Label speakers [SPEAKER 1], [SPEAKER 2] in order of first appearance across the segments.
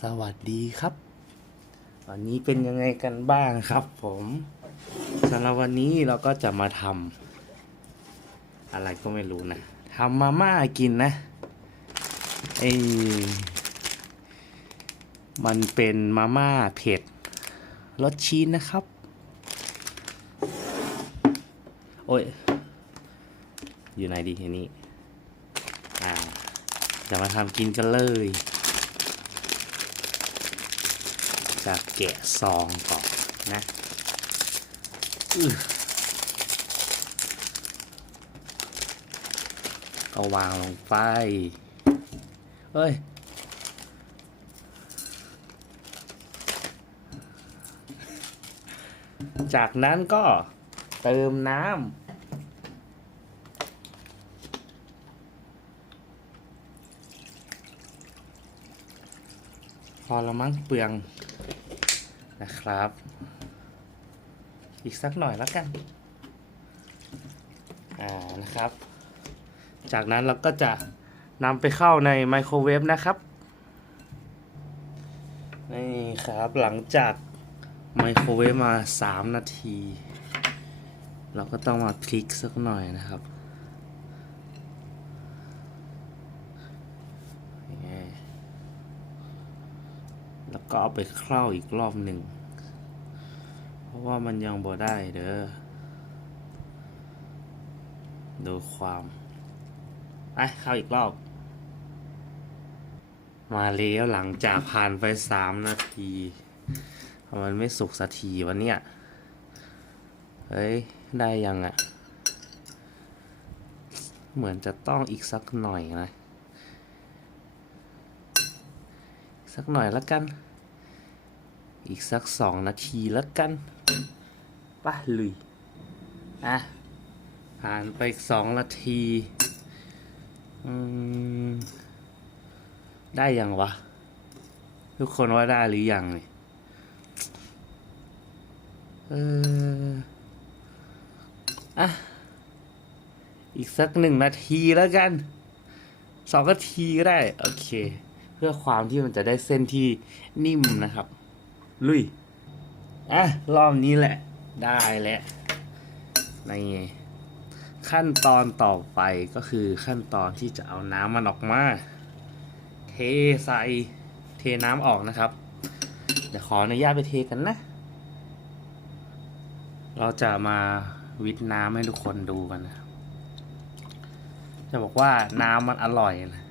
[SPEAKER 1] สวัสดีครับ วันนี้เป็นยังไงกันบ้างครับผมสำหรับวันนี้เราก็จะมาทำอะไรก็ไม่รู้นะทำมาม่ากินนะไอมันเป็นมาม่าเผ็ดรสชีสนะครับ โอ้ย อยู่ไหนดีทีนี้อ่าจะมาทำกินกันเลย จะแกะซองก่อนนะอื้อก็วางลงไป เฮ้ย จากนั้นก็เติมน้ำพอละมั้งเปลือง นะครับ อีกสักหน่อยแล้วกัน อ่า นะครับ จากนั้นเราก็จะนำไปเข้าในไมโครเวฟนะครับ นี่ครับ หลังจากไมโครเวฟมา 3 นาที เราก็ต้องมาพลิกสักหน่อยนะครับนี่ แล้วก็เอาไปเคล้าอีกรอบหนึ่ง เพราะว่ามันยังบ่ได้เด้อดูความไอ้เข้าอีกรอบ มาแล้วหลังจากผ่านไปสามนาทีมมันไม่สุกสักทีวันเนี้ยเฮ้ย ได้ยังอะ่ะ เหมือนจะต้องอีกสักหน่อยนะ สักหน่อยล้วกัน อีกสักสองนาทีล้วกันป่ะลุย อะ ผ่านไปอีกสองนาที อืม ได้ยังวะ ทุกคนว่าได้หรือยังเนี่ยเอออะ อีกสักหนึ่งนาทีแล้วกัน สองนาทีก็ได้ โอเค พื่อความที่มันจะได้เส้นที่นิ่มนะครับ ลุย อะ รอบนี้แหละ ได้แล้วนี่ขั้นตอนต่อไปก็คือขั้นตอนที่จะเอาน้ำมันออกมา เทใส่เทน้ำออกนะครับ เดี๋ยวขออนุญาตไปเทกันนะ เราจะมาวิทน้ำให้ทุกคนดูกันนะ จะบอกว่าน้ำมันอร่อยนะ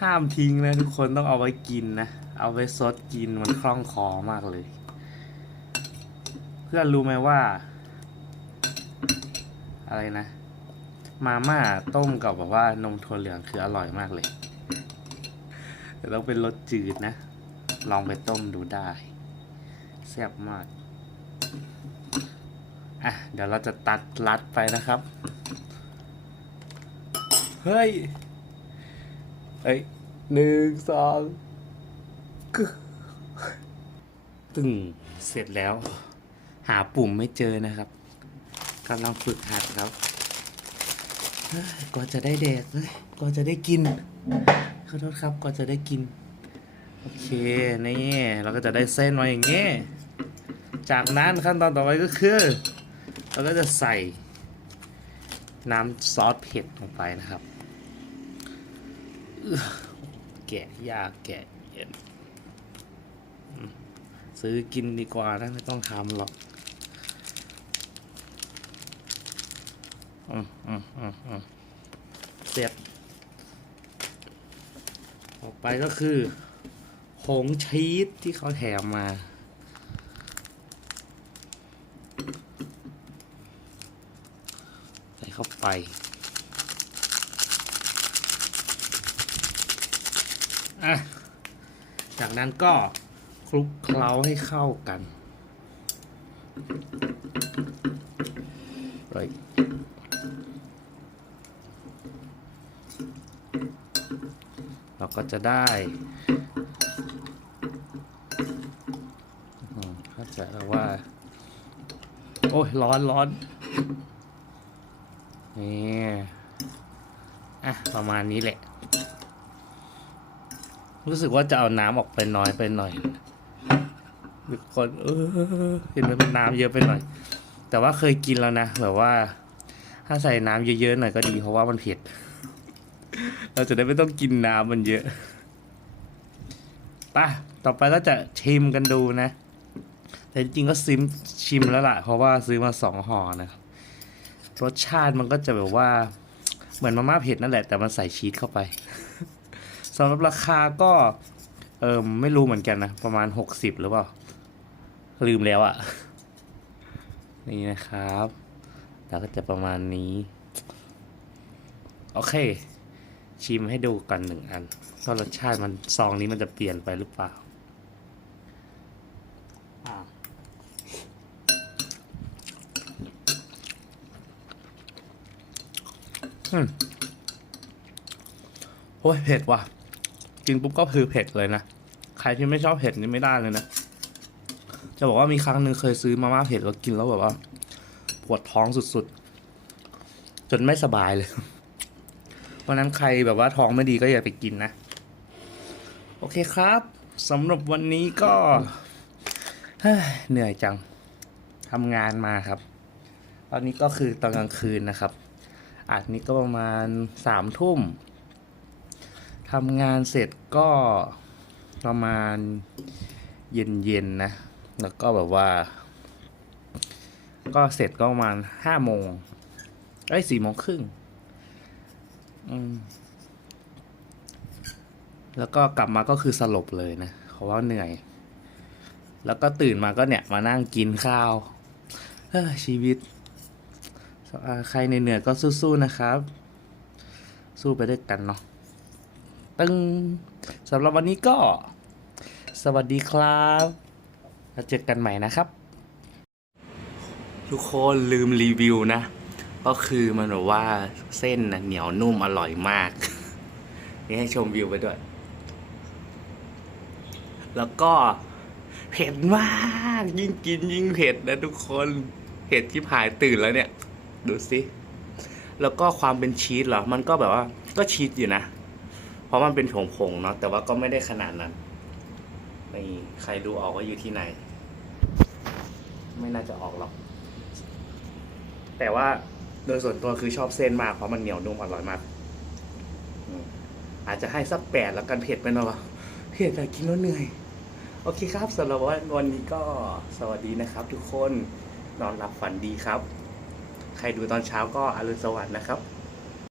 [SPEAKER 1] ห้ามทิ้งนะทุกคนต้องเอาไว้กินนะ เอาไว้ซดกินมันคล่องคอมากเลย เพื่อนรู้ไหมว่า อะไรนะ มาม่าต้มกับแบบว่านมถั่วเหลืองคืออร่อยมากเลย แต่ต้องเป็นรสจืดนะ ลองไปต้มดูได้แซ่บมาก อะ เดี๋ยวเราจะตัดรัดไปนะครับ เฮ้ย เฮ้ยหนึ่งสองกึตึงเสร็จแล้ว หาปุ่มไม่เจอนะครับกำลังฝึกหัดครับกว่าจะได้แดกเฮ้ยกว่าจะได้กินขอโทษครับกว่าจะได้กิน โอเค นี่เราก็จะได้เส้นมาอย่างเงี้ จากนั้นขั้นตอนต่อไปก็คือ เราก็จะใส่น้ำซอสเผ็ดลงไปนะครับ แกะยากแกะเย็นซื้อกินดีกว่านะไม่ต้องทำหรอกอืมอืมอืมอืมเสร็จต่อไปก็คือผงชีสที่เขาแถมมา ใส่เข้าไป อะ จากนั้นก็คลุกเคล้าให้เข้ากันเลยเราก็จะได้เข้าใจแล้วว่า โอ้ยร้อนร้อนนี่อะ ประมาณนี้แหละ รู้สึกว่าจะเอาน้ำออกไปน้อยไปหน่อยทุกคนเออเห็นไหมมันน้ำเยอะไปหน่อย แต่ว่าเคยกินแล้วนะแบบว่า ถ้าใส่น้ำเยอะๆหน่อยก็ดีเพราะว่ามันเผ็ดเราจะได้ไม่ต้องกินน้ำมันเยอะป่ะต่อไปก็จะชิมกันดูนะ แต่จริงๆก็ซิมชิมแล้วล่ะ เพราะว่าซื้อมาสองห่อนะครับรสชาติมันก็จะแบบว่า เหมือนมาม่าเผ็ดนั่นแหละแต่มันใส่ชีสเข้าไป สำหรับราคาก็ เออไม่รู้เหมือนกันนะ ประมาณหกสิบหรือเปล่า ลืมแล้วอะ่ะ นี่นะครับ แล้วก็จะประมาณนี้ โอเค ชิมให้ดูกันหนึ่งอันว่ารสชาติมันซองนี้มันจะเปลี่ยนไปหรือเปล่าอ่าอืมโอ้ยเผ็ดว่ะ กินปุ๊บก็คือเผ็ดเลยนะ ใครที่ไม่ชอบเผ็ดนี่ไม่ได้เลยนะ จะบอกว่ามีครั้งหนึ่งเคยซื้อมาม่าเผ็ดแล้วกินแล้วแบบว่า ปวดท้องสุดๆ จนไม่สบายเลยเพราะนั้นใครแบบว่าท้องไม่ดีก็อย่าไปกินนะ โอเคครับสำหรับวันนี้ก็เฮ้ยเหนื่อยจังทำงานมาครับ ตอนนี้ก็คือตอนกลางคืนนะครับอาจนี้ก็ประมาณสามทุ่ม ทำงานเสร็จก็ประมาณเย็นๆนะ แล้วก็แบบว่า ก็เสร็จก็ประมาณห้าโมงเอ้สี่โมงครึ่งแล้วก็กลับมาก็คือสลบเลยนะเพราะว่าเหนื่อย แล้วก็ตื่นมาก็เนี่ยมานั่งกินข้าวเฮ้ชีวิต ใครเหนื่อยก็สู้ๆนะครับ สู้ไปด้วยกันเนาะ ตึงสำหรับวันนี้ก็ สวัสดีครับแล้วเจอกันใหม่นะครับ ทุกคนลืมรีวิวนะ ก็คือมันแบบว่าเส้นน่ะเหนียวนุ่มอร่อยมาก นี่ให้ชมวิวไปด้วย แล้วก็เผ็ดมาก ยิ่งกินยิ่งเผ็ดนะทุกคนเผ็ดที่หายตื่นแล้วเนี่ย ดูสิ แล้วก็ความเป็นชีสเหรอ มันก็แบบว่าก็ชีสอยู่นะ เพราะมันเป็นผงๆเนาะแต่ว่าก็ไม่ได้ขนาดนั้นนี่ใครดูออกว่าอยู่ที่ไหน ไม่น่าจะออกหรอก แต่ว่าโดยส่วนตัวคือชอบเส้นมากเพราะมันเหนียวนุ่มอร่อยมากอืมอาจจะให้สักแปดแล้วกันเผ็ดไปหน่อยวะเผ็ดแต่กินแล้วเหนื่อย โอเคครับสำหรับวันนี้ก็สวัสดีนะครับ ทุกคนนอนหลับฝันดีครับ ใครดูตอนเช้าก็อรุณสวัสดิ์นะครับ